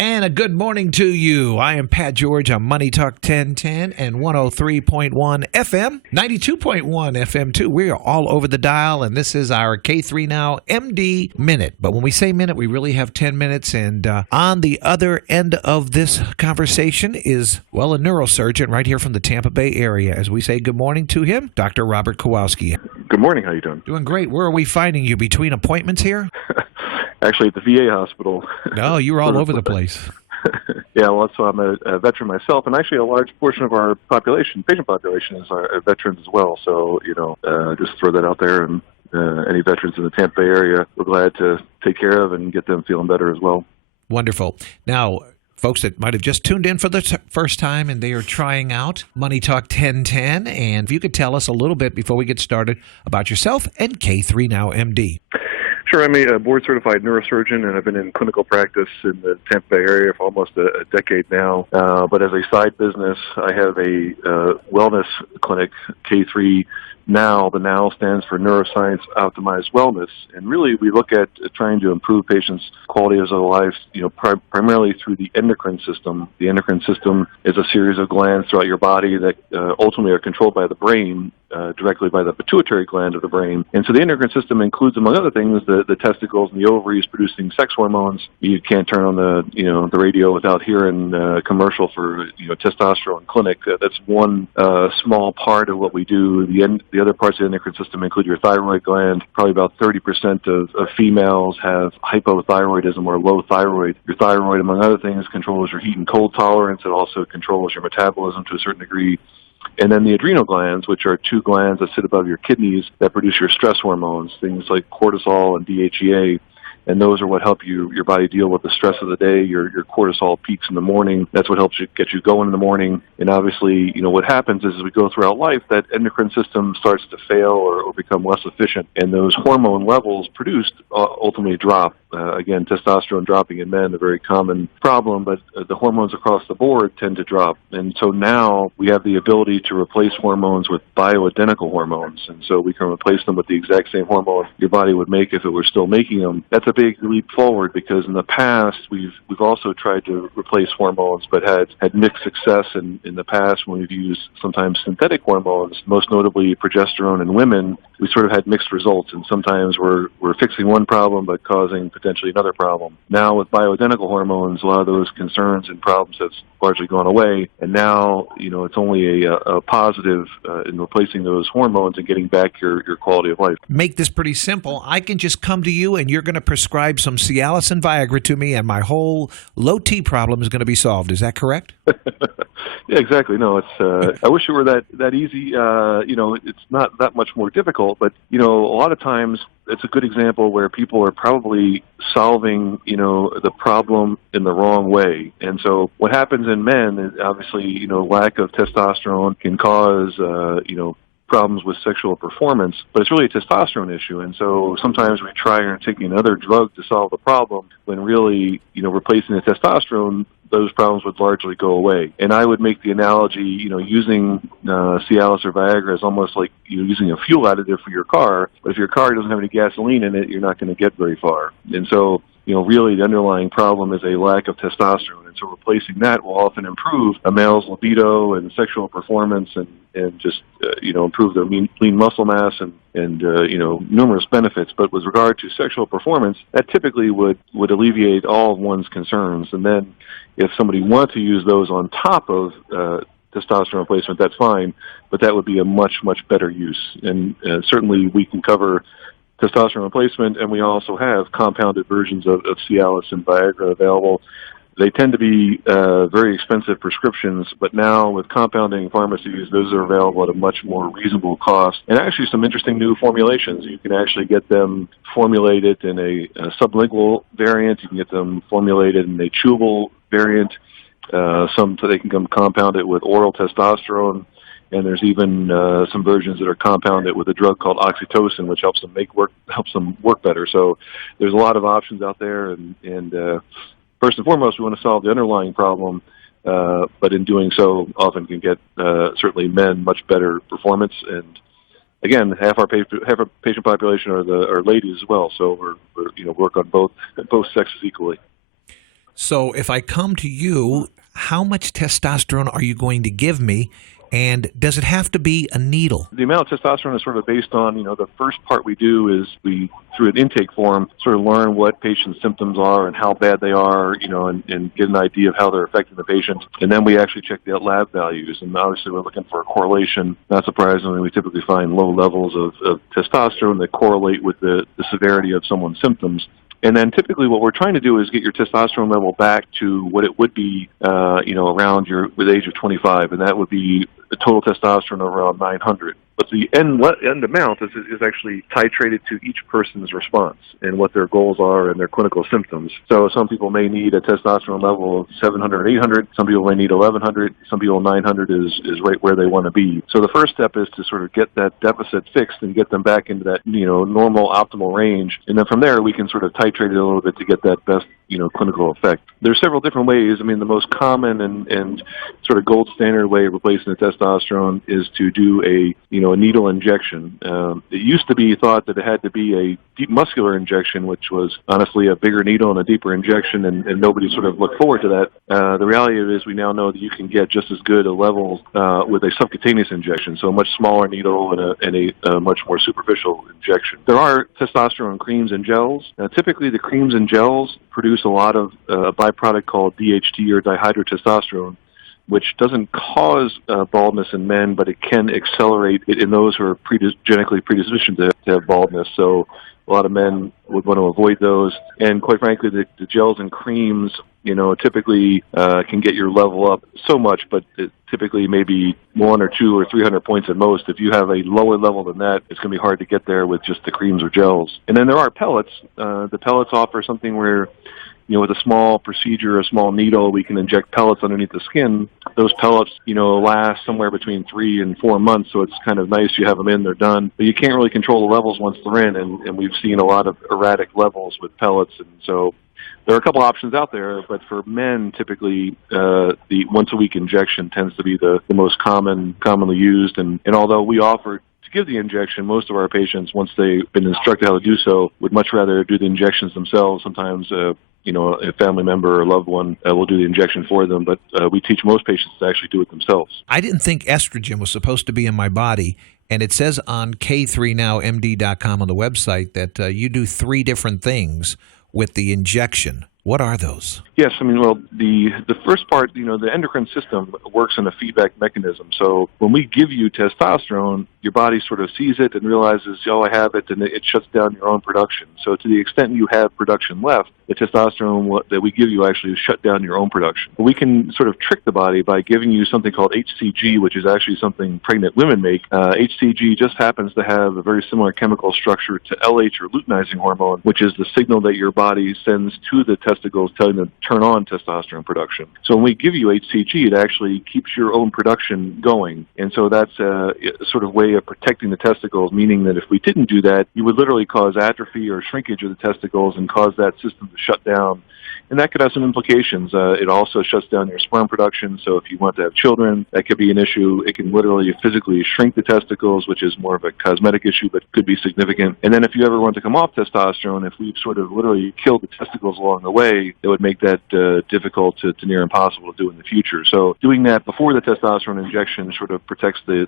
And a good morning to you. I am Pat George on Money Talk 1010 and 103.1 FM, 92.1 FM too. We are all over the dial, and this is our K3 Now MD Minute. But when we say minute, we really have 10 minutes. And on the other end of this conversation is, well, a neurosurgeon right here from the Tampa Bay area. As we say good morning to him, Dr. Robert Kowalski. Good morning. How you doing? Doing great. Where are we finding you? Between appointments here? Actually, at the VA hospital. No, you were all over the place. Yeah, well, so I'm a veteran myself, and actually a large portion of our patient population is our veterans as well. So, just throw that out there, and any veterans in the Tampa Bay area, we're glad to take care of and get them feeling better as well. Wonderful. Now, folks that might have just tuned in for the first time and they are trying out Money Talk 1010, and if you could tell us a little bit before we get started about yourself and K3 Now MD. Sure. I'm a board-certified neurosurgeon, and I've been in clinical practice in the Tampa Bay area for almost a decade now. But as a side business, I have a wellness clinic, K3 Now. The Now stands for Neuroscience Optimized Wellness. And really, we look at trying to improve patients' quality of life, primarily through the endocrine system. The endocrine system is a series of glands throughout your body that ultimately are controlled by the brain, directly by the pituitary gland of the brain. And so the endocrine system includes, among other things, the testicles and the ovaries producing sex hormones. You can't turn on the radio without hearing a commercial for testosterone clinic. That's one small part of what we do. The other parts of the endocrine system include your thyroid gland. Probably about 30% of females have hypothyroidism or low thyroid. Your thyroid, among other things, controls your heat and cold tolerance. It also controls your metabolism to a certain degree. And then the adrenal glands, which are two glands that sit above your kidneys that produce your stress hormones, things like cortisol and DHEA. And those are what help your body deal with the stress of the day. Your cortisol peaks in the morning. That's what helps you get you going in the morning. And obviously, what happens is as we go throughout life, that endocrine system starts to fail or become less efficient. And those hormone levels produced ultimately drop. Again, testosterone dropping in men, a very common problem, but the hormones across the board tend to drop. And so now we have the ability to replace hormones with bioidentical hormones. And so we can replace them with the exact same hormone your body would make if it were still making them. That's a big leap forward, because in the past we've also tried to replace hormones, but had mixed success in the past when we've used sometimes synthetic hormones, most notably progesterone in women. We sort of had mixed results, and sometimes we're fixing one problem but causing potentially another problem. Now with bioidentical hormones, a lot of those concerns and problems have largely gone away, and now it's only a positive in replacing those hormones and getting back your quality of life. Make this pretty simple. I can just come to you and you're going to prescribe some Cialis and Viagra to me, and my whole low T problem is going to be solved. Is that correct? Yeah, exactly. No, it's. I wish it were that easy. It's not that much more difficult, but a lot of times it's a good example where people are probably solving the problem in the wrong way. And so what happens in men is obviously lack of testosterone can cause problems with sexual performance, but it's really a testosterone issue. And so sometimes we try and take another drug to solve the problem when really, replacing the testosterone, those problems would largely go away. And I would make the analogy, using Cialis or Viagra is almost like using a fuel additive for your car. But if your car doesn't have any gasoline in it, you're not going to get very far. And so, really the underlying problem is a lack of testosterone. And so replacing that will often improve a male's libido and sexual performance and just, improve their lean muscle mass and numerous benefits. But with regard to sexual performance, that typically would alleviate all of one's concerns. And then if somebody wanted to use those on top of testosterone replacement, that's fine, but that would be a much, much better use. And certainly we can cover testosterone replacement, and we also have compounded versions of Cialis and Viagra available. They tend to be very expensive prescriptions, but now with compounding pharmacies, those are available at a much more reasonable cost. And actually some interesting new formulations. You can actually get them formulated in a sublingual variant. You can get them formulated in a chewable variant. They can come compounded with oral testosterone. And there's even some versions that are compounded with a drug called oxytocin, which helps them work better. So there's a lot of options out there, and first and foremost, we want to solve the underlying problem, but in doing so, often can get certainly men much better performance. And again, half our patient population are ladies as well. So we're work on both sexes equally. So if I come to you, how much testosterone are you going to give me? And does it have to be a needle? The amount of testosterone is sort of based on, the first part we do is we, through an intake form, sort of learn what patient's symptoms are and how bad they are, and get an idea of how they're affecting the patient. And then we actually check the lab values. And obviously we're looking for a correlation. Not surprisingly, we typically find low levels of testosterone that correlate with the severity of someone's symptoms. And then typically what we're trying to do is get your testosterone level back to what it would be, around the age of 25, and that would be the total testosterone of around 900. But the end amount is actually titrated to each person's response and what their goals are and their clinical symptoms. So some people may need a testosterone level of 700, 800. Some people may need 1100. Some people 900 is right where they want to be. So the first step is to sort of get that deficit fixed and get them back into that, normal optimal range. And then from there, we can sort of titrate it a little bit to get that best, clinical effect. There's several different ways. I mean, the most common and sort of gold standard way of replacing the testosterone is to do a needle injection. It used to be thought that it had to be a deep muscular injection, which was honestly a bigger needle and a deeper injection, and nobody sort of looked forward to that. The reality of it is we now know that you can get just as good a level with a subcutaneous injection, so a much smaller needle and a much more superficial injection. There are testosterone creams and gels. Typically, the creams and gels produce a lot of a byproduct called DHT or dihydrotestosterone, which doesn't cause baldness in men, but it can accelerate it in those who are genetically predispositioned to have baldness. So a lot of men would want to avoid those. And quite frankly, the gels and creams, typically can get your level up so much, but it typically maybe 1 or 2 or 300 points at most. If you have a lower level than that, it's going to be hard to get there with just the creams or gels. And then there are pellets. The pellets offer something where with a small procedure, a small needle, we can inject pellets underneath the skin. Those pellets, last somewhere between 3 and 4 months, so it's kind of nice. You have them in, they're done. But you can't really control the levels once they're in, and we've seen a lot of erratic levels with pellets. And so there are a couple options out there, but for men, typically, the once-a-week injection tends to be the most commonly used. And although we offer to give the injection, most of our patients, once they've been instructed how to do so, would much rather do the injections themselves. Sometimes a family member or loved one will do the injection for them, but we teach most patients to actually do it themselves. I didn't think estrogen was supposed to be in my body, and it says on K3NowMD.com on the website that you do 3 different things with the injection. What are those? Yes, the first part, the endocrine system works in a feedback mechanism. So when we give you testosterone, your body sort of sees it and realizes, I have it, and it shuts down your own production. So to the extent you have production left, the testosterone that we give you actually shut down your own production. We can sort of trick the body by giving you something called HCG, which is actually something pregnant women make. HCG just happens to have a very similar chemical structure to LH or luteinizing hormone, which is the signal that your body sends to the testicles telling them to turn on testosterone production. So when we give you HCG, it actually keeps your own production going. And so that's a sort of way of protecting the testicles, meaning that if we didn't do that, you would literally cause atrophy or shrinkage of the testicles and cause that system to shut down. And that could have some implications. It also shuts down your sperm production. So if you want to have children, that could be an issue. It can literally physically shrink the testicles, which is more of a cosmetic issue, but could be significant. And then if you ever want to come off testosterone, if we've sort of literally killed the testicles along the way, it would make that difficult to near impossible to do in the future. So doing that before the testosterone injection sort of protects the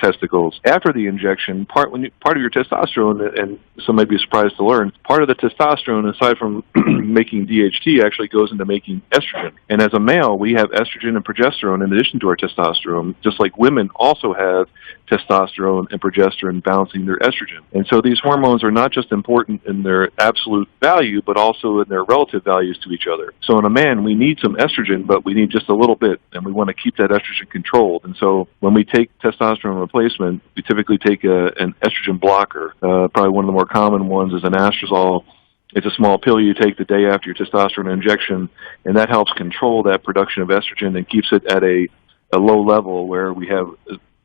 testicles. After the injection, part of your testosterone, and some may be surprised to learn, part of the testosterone, aside from making DHT, actually goes into making estrogen. And as a male, we have estrogen and progesterone in addition to our testosterone, just like women also have testosterone and progesterone balancing their estrogen. And so these hormones are not just important in their absolute value, but also in their relative values to each other. So in a man, we need some estrogen, but we need just a little bit, and we want to keep that estrogen controlled. And so when we take testosterone replacement, we typically take an estrogen blocker. Probably one of the more common ones is an anastrozole. It's a small pill you take the day after your testosterone injection, and that helps control that production of estrogen and keeps it at a low level where we have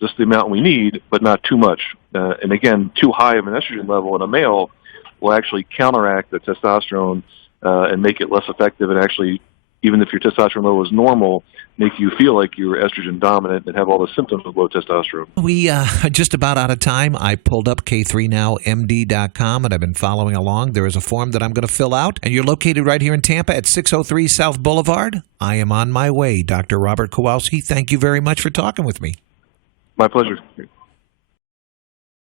just the amount we need, but not too much. And again, too high of an estrogen level in a male will actually counteract the testosterone and make it less effective and actually even if your testosterone level is normal, make you feel like you're estrogen dominant and have all the symptoms of low testosterone. We are just about out of time. I pulled up K3NowMD.com and I've been following along. There is a form that I'm going to fill out, and you're located right here in Tampa at 603 South Boulevard. I am on my way. Dr. Robert Kowalski, thank you very much for talking with me. My pleasure.